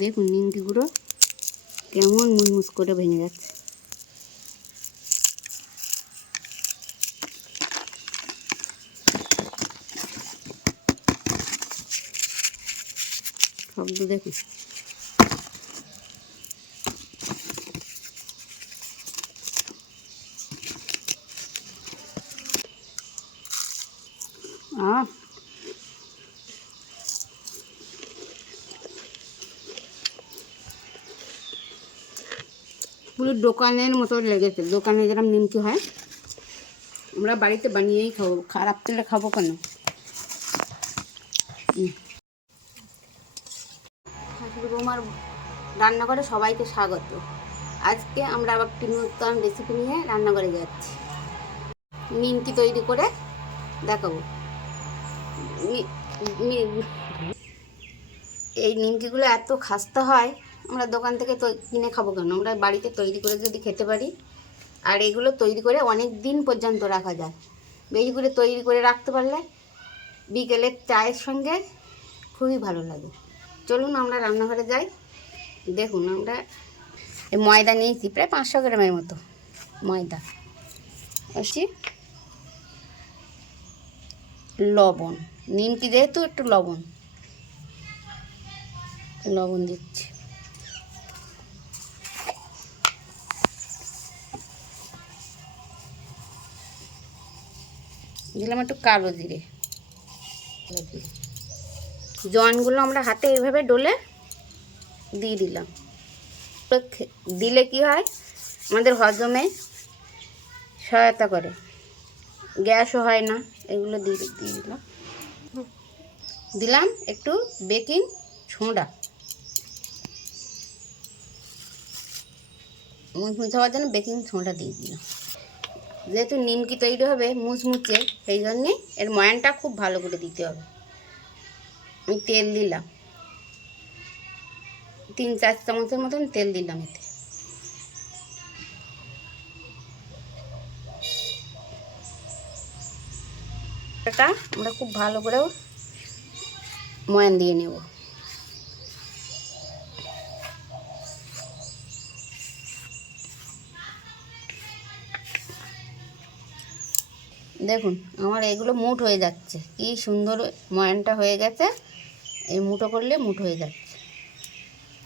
দেখুন নিমকিগুলো কেমন মুচমুচ করে ভেঙে যাচ্ছে। শব্দ দেখুন। পুরো দোকানের মতো লেগেছে। দোকানে যেরকম নিমকি হয় আমরা বাড়িতে বানিয়েই খাবো, খারাপ তেলে খাবো কেন? শাশুড়ি বৌমার রান্নাঘরে সবাইকে স্বাগত। আজকে আমরা আবার একটি নতুন রেসিপি নিয়ে রান্নাঘরে যাচ্ছি। নিমকি তৈরি করে দেখাবো। এই নিমকিগুলো এত খাস্তা হয়, আমরা দোকান থেকে কিনে খাবো কেন? আমরা বাড়িতে তৈরি করে যদি খেতে পারি, আর এগুলো তৈরি করে অনেক দিন পর্যন্ত রাখা যায়। বেশি করে তৈরি করে রাখতে পারলে বিকেলের চায়ের সঙ্গে খুবই ভালো লাগে। চলুন আমরা রান্নাঘরে যাই। দেখুন আমরা এই ময়দা নিয়েছি প্রায় 500 গ্রামের মতো ময়দা, আসি লবণ, নিমকি যেহেতু একটু লবণ দিচ্ছি, দিলাম একটু কালো জিরে। জোয়ানগুলো আমরা হাতে এইভাবে ডলে দিয়ে দিলাম। দিলে কি হয়, আমাদের হজমে সহায়তা করে, গ্যাসও হয় না। এগুলো দিয়ে দিলাম একটু বেকিং সোডা, মুচমুচে হওয়ার জন্য বেকিং সোডা দিয়ে দিলাম। যেহেতু নিমকি তৈরি হবে মুচমুচে, সেই জন্যে এর ময়ানটা খুব ভালো করে দিতে হবে। আমি তেল দিলাম 3-4 চামচের মতন তেল দিলাম এতে। এটা আমরা খুব ভালো করে ময়ান দিয়ে নেব। দেখুন আমার এগুলো মুঠ হয়ে যাচ্ছে, কি সুন্দর ময়ানটা হয়ে গেছে। এই মুঠো করলে মুঠ হয়ে যাচ্ছে,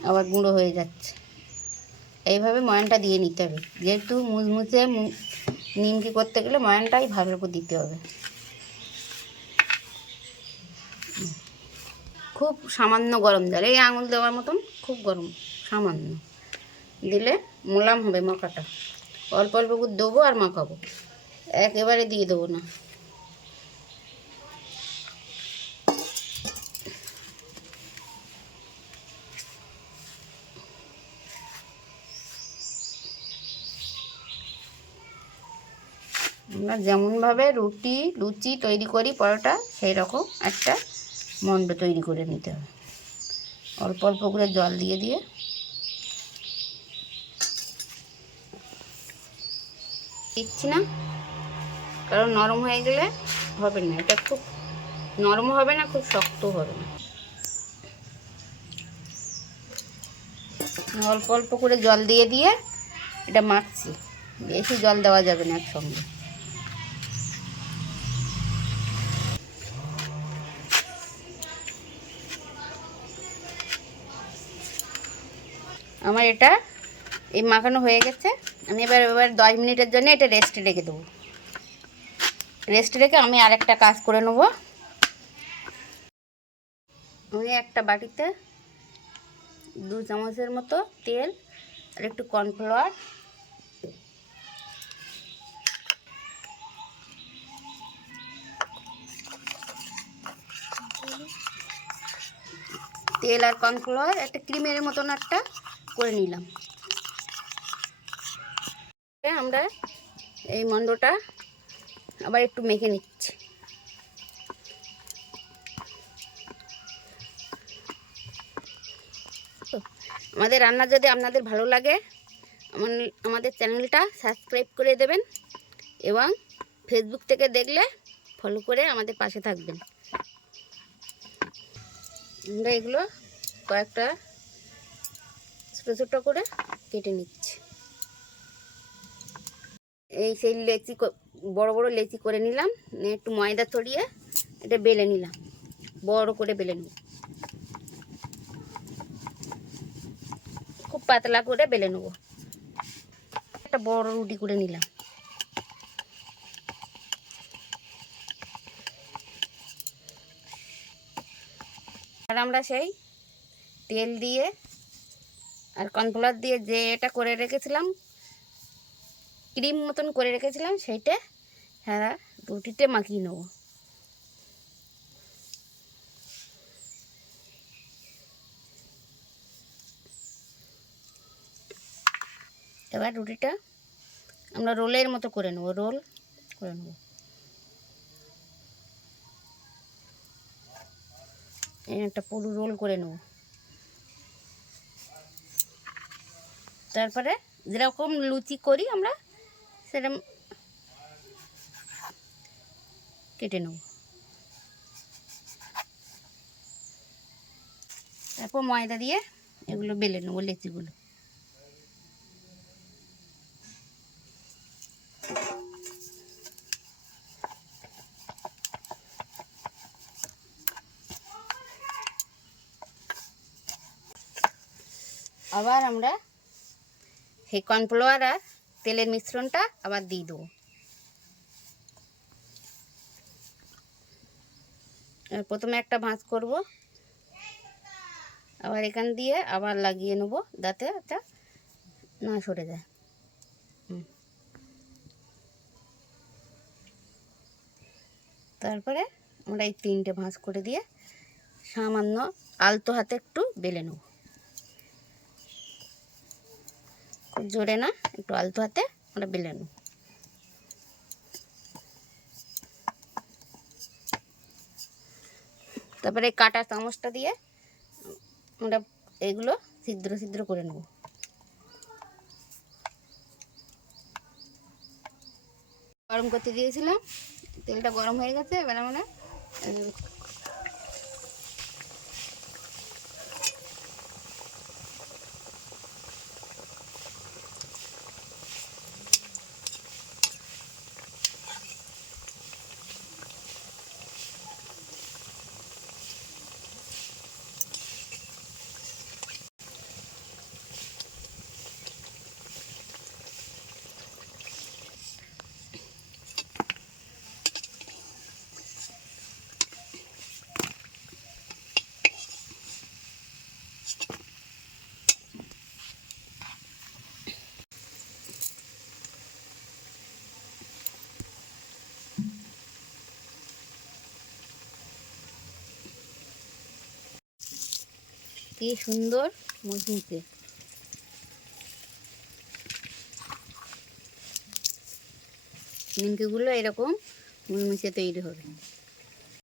আবার গুঁড়ো হয়ে যাচ্ছে। এইভাবে ময়ানটা দিয়ে নিতে হবে। যেহেতু মুচমুচে নিমকি করতে গেলে ময়ানটাই ভালো করে দিতে হবে। খুব সামান্য গরম জল, এই আঙুল দেওয়ার মতন খুব গরম, সামান্য দিলে মোলাম হবে মাখাটা। অল্প অল্প করে দেবো আর মাখাবো, একেবারে দিয়ে দেবো না। আমরা যেমনভাবে লুচি তৈরি করি পরোটা, সেই রকম একটা মণ্ড তৈরি করে নিতে হবে। অল্প অল্প করে জল দিয়ে দিয়ে দিচ্ছি না, কারণ নরম হয়ে গেলে হবে না। এটা খুব নরম হবে না, খুব শক্ত হবে না। অল্প অল্প করে জল দিয়ে দিয়ে এটা মাখছি, বেশি জল দেওয়া যাবে না একসঙ্গে। আমার এটা এই মাখানো হয়ে গেছে। আমি এবার 10 মিনিটের জন্য এটা রেস্টে রেখে দেবো। রেস্টে রেখে আমি আরেকটা কাজ করে নেব। আমি একটা বাটিতে 2 চামচের মতো তেল আর একটু কর্নফ্লাওয়ার, তেল আর কর্নফ্লাওয়ার একটা ক্রিমের মতন একটা করে নিলাম। আমরা এই মণ্ডটা আবার একটু মেখে নিচ্ছি। আমাদের রান্না যদি আপনাদের ভালো লাগে, আমাদের চ্যানেলটা সাবস্ক্রাইব করে দেবেন এবং ফেসবুক থেকে দেখলে ফলো করে আমাদের পাশে থাকবেন। আমরা এগুলো কয়েকটা ছোটো ছোটো করে কেটে নিচ্ছি। এই সেই লেচি বড় বড় লেচি করে নিলাম, একটু ময়দা ছড়িয়ে এটা বেলে নিলাম, বড় করে বেলে নেব, খুব পাতলা করে বেলে নেব। একটা বড় রুটি করে নিলাম। আর আমরা সেই তেল দিয়ে আর কর্নফ্লাওয়ার দিয়ে যে এটা করে রেখেছিলাম, ক্রিম মতন করে রেখেছিলাম, সেইটা হ্যাঁ রুটিতে মাখিয়ে নেব। এবার রুটিটা আমরা রোলের মতো করে নেব, রোল করে নেব। একটা পুরো রোল করে নেব। তারপরে যেরকম লুচি করি আমরা সেরকম কেটে নেব। তারপর ময়দা দিয়ে এগুলো বেলে নেব, লেচিগুলো। আবার আমরা সেই কর্নফ্লাওয়ার আর তেলের মিশ্রণটা আবার দিয়ে দেবো। প্রথমে একটা ভাঁজ করব, আবার এখান দিয়ে আবার লাগিয়ে নেব যাতে এটা না সরে যায়। তারপরে আমরা এই 3টে ভাঁজ করে দিয়ে সামান্য আলতো হাতে একটু বেলে নেব, খুব জোরে না, একটু আলতো হাতে আমরা বেলে নেব। তারপরে কাটা চামচটা দিয়ে আমরা এগুলো ছিদ্র ছিদ্র করে নেব। গরম করতে দিয়েছিলাম, তেলটা গরম হয়ে গেছে। এবার আমরা কি সুন্দর মুচমুচে নিমকিগুলো এরকম মুচমুচে তৈরি হবে।